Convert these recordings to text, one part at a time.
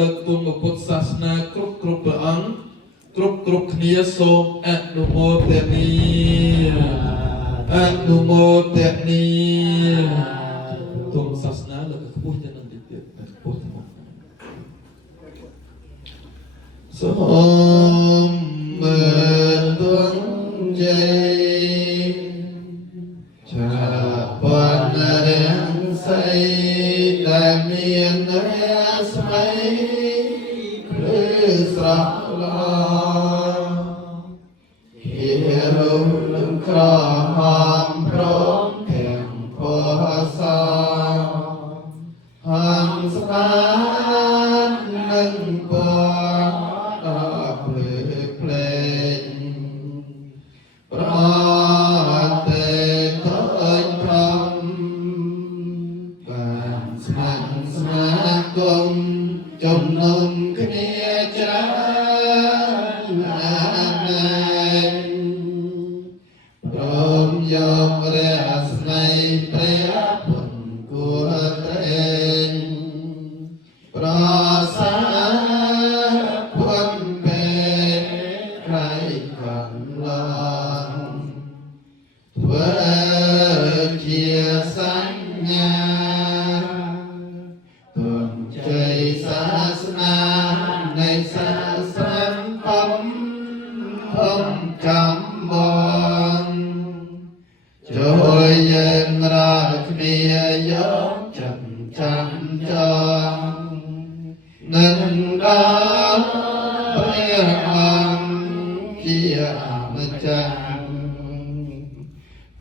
លើកទួងពុទ្ធសាសនាគ្រប់ព្រះអង្គគ្រប់គ្នាសូមអនុមោទនីអនុមោទនីទួងសាសនាលើកខ្ពស់ទៅនឹងទៀតខ្ពស់ទៅមុខសូមមើលទួងជ័យចាបណ្ណរាំងស័យតែមានរាស្មីឬស្រស់ល្អហេរុនឹងក្រហមព្រមទាំងពសហំស្បាននឹងពដល់ភ្លើភ្លែងប្រទេតើញព្រមបានស្មាក់ស្មាគមជំនុំគ្នាច្រើនណាស់ព្រមយករាស្មីព្រះពុនគួរត្រេងប្រសាពុនពេលក្រៃកំឡងធ្វើជាសញ្ញាទុនជ័យសាសនានៃសាសនាធំចំបងជួយយើងរាល់គ្នាយកចំចាំចងនឹងដល់ព្រះអង្គជាអម្ចាស់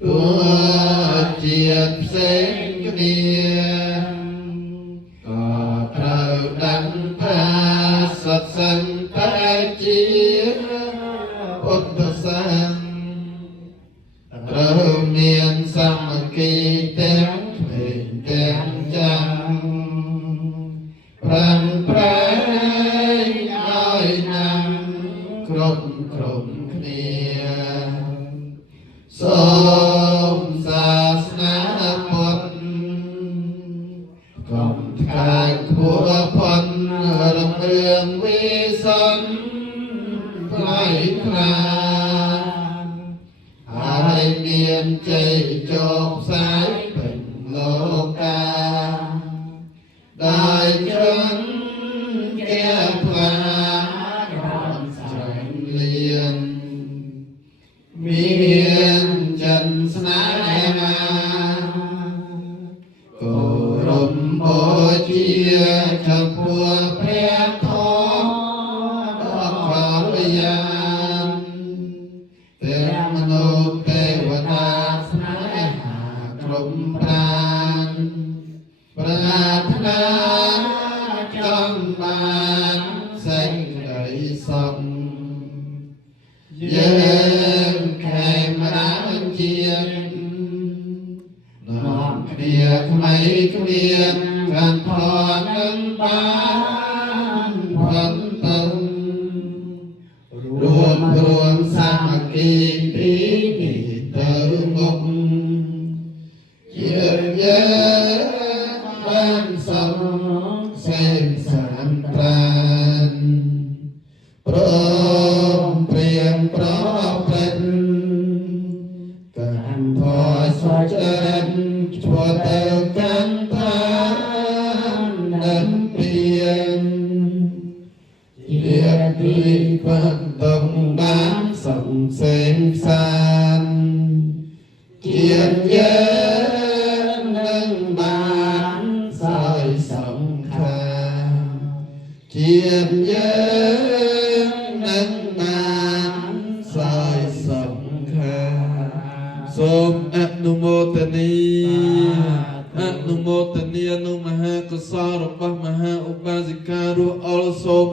ទោះជាតិផ្សេងគ្នាក៏ត្រូវដឹងថាសុទ្ធសឹងតែជាពុទ្ធសាសនាត្រូវមានសាមគ្គីទាំងភ្លេងទាំងចាំប្រាំប្រែងឲ្យណាំគ្រប់គ្នាសូមសាសនាពុទ្ធកុំខ្លាចខួផុនរំរឿងវិសន្តិថ្លៃថ្លាហើយមានជ័យចោកផ្សាយពេញលោកកាដោយជ្រុនជាផ្លារំស្រែងលៀនមានចិនស្នេហាគោរពបូជាចំពោះព្រះធម៌ដ៏កល្យានទាំងមនុស្សទេវតាស្នេហាគ្រប់ប្រាណប្រាថ្នាចង់បានសេចក្តីសុខយើងខេមរាជាតិនាំគ្នាថ្មីគ្នាបានផនឹងបានផនទៅរួមសាមគ្គីពីនេះទៅមុខជាយើងបានសំសេមសានប្រានព្រមព្រៀងប្រព្រឹត្តកម្មធម៌សុចរិតឆ្ពោះទៅកាន់ឋាននឹងព្រៀងជាទីបន្ទុំបានសំសេងសានជាតិយើងនឹងបានសោយសំខានជាតិយើងនឹងបានសោយសំខានសូមអនុមោទនីអនុមោទនីអនុមហាកុសលរបស់មហាឧបាសិការស់អល់សូម